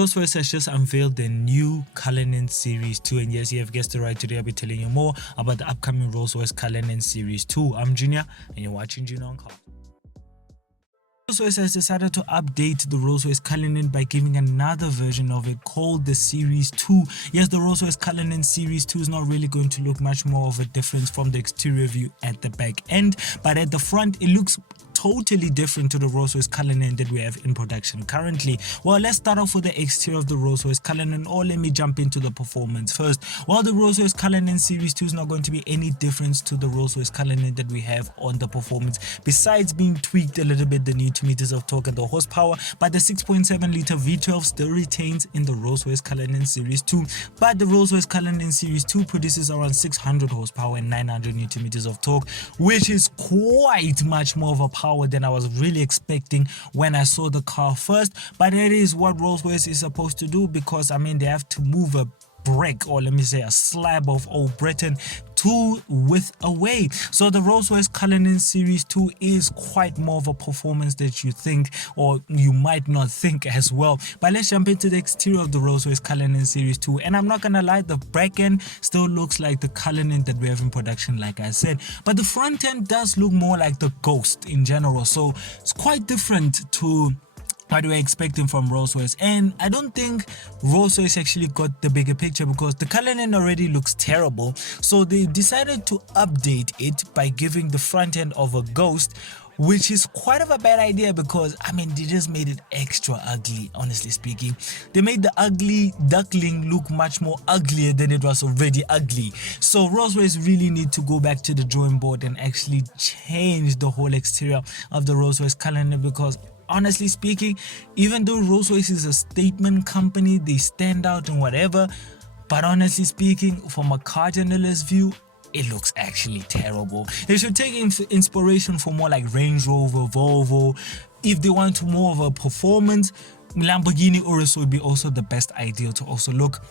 Rolls-Royce has just unveiled the new Cullian Series 2, and yes, you have guessed it right. Today I'll be telling you more about the upcoming Rolls-Royce Cullian Series 2. I'm Junior, and you're watching Junior on Car. Rolls-Royce has decided to update the Rolls-Royce Cullian by giving another version of it called the Series 2. Yes, the Rolls-Royce Cullian Series 2 is not really going to look much more of a difference from the exterior view at the back end, but at the front it looks totally different to the Rolls-Royce Cullian that we have in production currently. Well, let's start off with the exterior of the Rolls-Royce Cullian, or let me jump into the performance first. Well, the Rolls-Royce Cullian Series 2 is not going to be any difference to the Rolls-Royce Cullian that we have on the performance, besides being tweaked a little bit, the Nm of torque and the horsepower, but the 6.7 litre V12 still retains in the Rolls-Royce Cullian Series 2. But the Rolls-Royce Cullian Series 2 produces around 600 horsepower and 900 Nm of torque, which is quite much more of a power than I was really expecting when I saw the car first. But it is what Rolls-Royce is supposed to do, because I mean they have to move a brick, or let me say a slab of old Britain to width away. So the Rolls-Royce Cullian Series 2 is quite more of a performance that you think, or you might not think as well. But let's jump into the exterior of the Rolls-Royce Cullian Series 2, and I'm not gonna lie, the back end still looks like the Cullian that we have in production, like I said, but the front end does look more like the Ghost in general, so it's quite different to what we're expecting from Rolls-Royce. And I don't think Rolls-Royce actually got the bigger picture, because the Cullian already looks terrible, so they decided to update it by giving the front end of a Ghost, which is quite of a bad idea, because I mean they just made it extra ugly. Honestly speaking, they made the ugly duckling look much more uglier than it was already ugly. So Rolls-Royce really need to go back to the drawing board and actually change the whole exterior of the Rolls-Royce Cullian, because honestly speaking, even though Rolls-Royce is a statement company, they stand out and whatever, but honestly speaking, from a car journalist view, it looks actually terrible. They should take inspiration from more like Range Rover, Volvo. If they want more of a performance, Lamborghini Urus would be also the best idea to also look,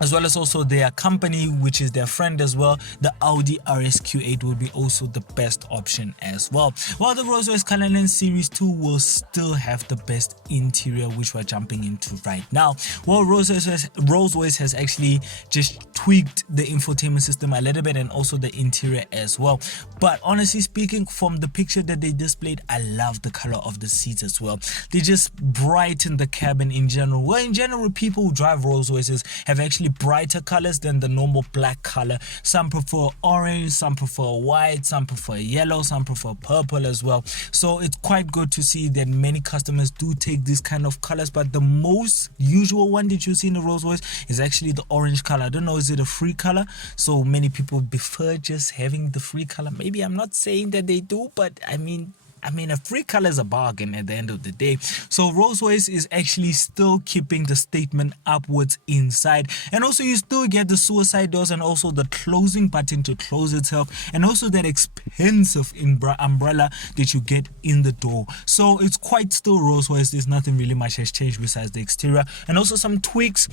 as well as also their company, which is their friend as well, the Audi RSQ8 will be also the best option as well. While the Rolls-Royce Cullian Series 2 will still have the best interior, which we're jumping into right now. Well, Rolls-Royce has actually just tweaked the infotainment system a little bit, and also the interior as well. But honestly speaking, from the picture that they displayed, I love the color of the seats as well. They just brighten the cabin in general. Well, in general, people who drive Rolls-Royces have actually brighter colors than the normal black color. Some prefer orange, some prefer white, some prefer yellow, some prefer purple as well. So it's quite good to see that many customers do take these kind of colors, but the most usual one that you see in the Rolls-Royce is actually the orange color. I don't know, is it a free color? So many people prefer just having the free color. Maybe I'm not saying that they do, but I mean a free color is a bargain at the end of the day. So Rolls-Royce is actually still keeping the statement upwards inside, and also you still get the suicide doors, and also the closing button to close itself, and also that expensive umbrella that you get in the door. So it's quite still Rolls-Royce. There's nothing really much has changed besides the exterior, and also some tweaks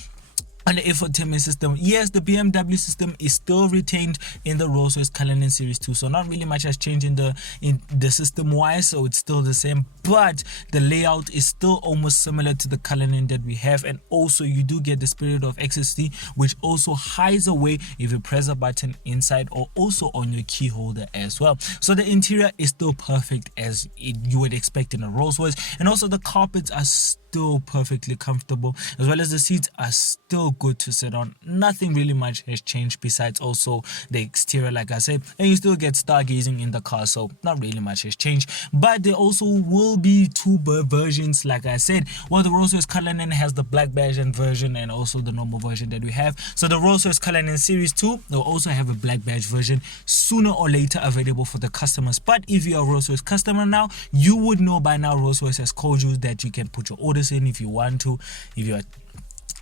on the infotainment system. Yes, the BMW system is still retained in the Rolls-Royce Cullian Series 2, so not really much has changed in the system wise, so it's still the same, but the layout is still almost similar to the Cullian that we have. And also you do get the Spirit of XST, which also hides away if you press a button inside, or also on your key holder as well. So the interior is still perfect as you would expect in a Rolls-Royce, and also the carpets are still perfectly comfortable, as well as the seats are still good to sit on. Nothing really much has changed besides also the exterior, like I said, and you still get stargazing in the car, so not really much has changed. But there also will be two versions, like I said. Well, the Rolls-Royce Cullian has the black badge version, and also the normal version that we have. So the Rolls-Royce Cullian Series 2 will also have a black badge version sooner or later available for the customers. But if you're a Rolls-Royce customer now, you would know by now Rolls-Royce has told you that you can put your orders in if you want to. If you're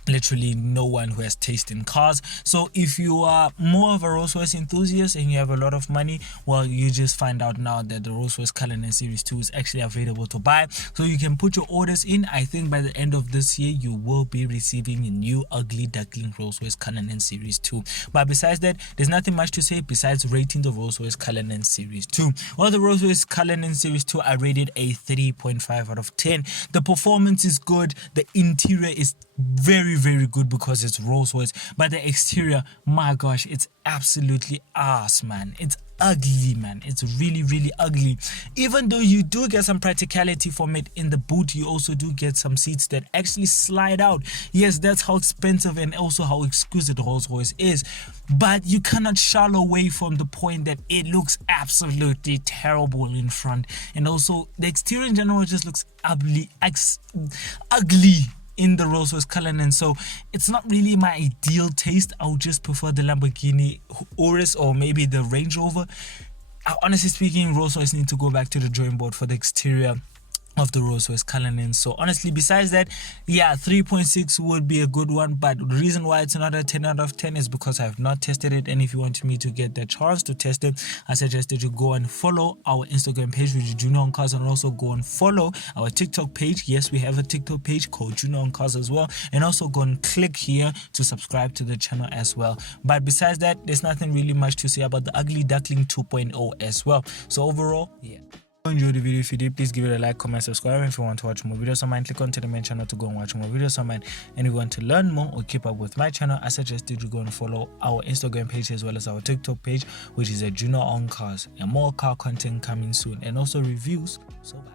literally no one who has taste in cars. So if you are more of a Rolls-Royce enthusiast and you have a lot of money, well, you just find out now that the Rolls-Royce Cullinan Series 2 is actually available to buy, so you can put your orders in. I think by the end of this year you will be receiving a new ugly duckling Rolls-Royce Cullinan Series 2. But besides that, there's nothing much to say besides rating the Rolls-Royce Cullinan Series 2. Well, the Rolls-Royce Cullinan Series 2, I rated a 3.5 out of 10. The performance is good, the interior is very good because it's Rolls-Royce, but the exterior, my gosh, it's absolutely ass, man. It's ugly, man. It's really ugly. Even though you do get some practicality from it in the boot, you also do get some seats that actually slide out. Yes, that's how expensive and also how exquisite Rolls-Royce is, but you cannot shy away from the point that it looks absolutely terrible in front, and also the exterior in general just looks ugly in the Rolls-Royce Cullinan. So it's not really my ideal taste. I would just prefer the Lamborghini Urus or maybe the Range Rover. Honestly speaking, Rolls-Royce need to go back to the drawing board for the exterior of the Rolls-Royce Cullinan. So honestly, besides that, yeah, 3.6 would be a good one, but the reason why it's not a 10 out of 10 is because I have not tested it. And if you want me to get the chance to test it, I suggest that you go and follow our Instagram page, which is Junior on Cars, and also go and follow our TikTok page. Yes, we have a TikTok page called Junior on Cars as well, and also go and click here to subscribe to the channel as well. But besides that, there's nothing really much to say about the Ugly Duckling 2.0 as well. So overall, yeah. Enjoy the video. If you did, please give it a like, comment, subscribe. If you want to watch more videos on mine, click onto the main channel to go and watch more videos on mine. And if you want to learn more or keep up with my channel, I suggest that you go and follow our Instagram page as well as our TikTok page, which is a Junior on Cars, and more car content coming soon, and also reviews. So bye.